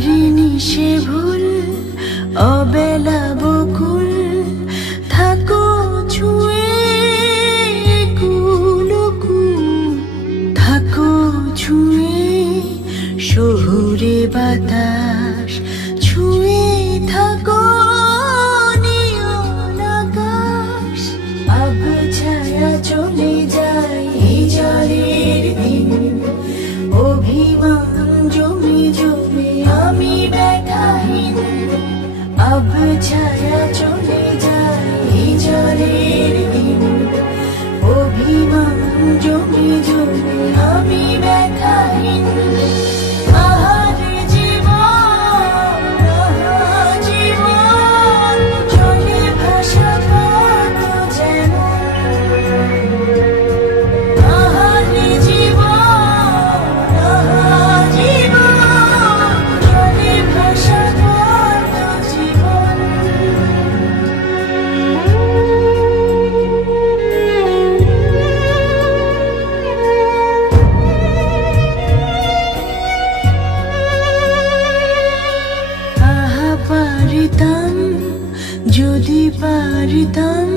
করিনি সে ভুল অবেলা বকুল থাকো ছুঁয়ে কুলকুল থাকো ছুঁয়ে শহুরে বাতা ছায়া চলে যায় জলে যদি পারতাম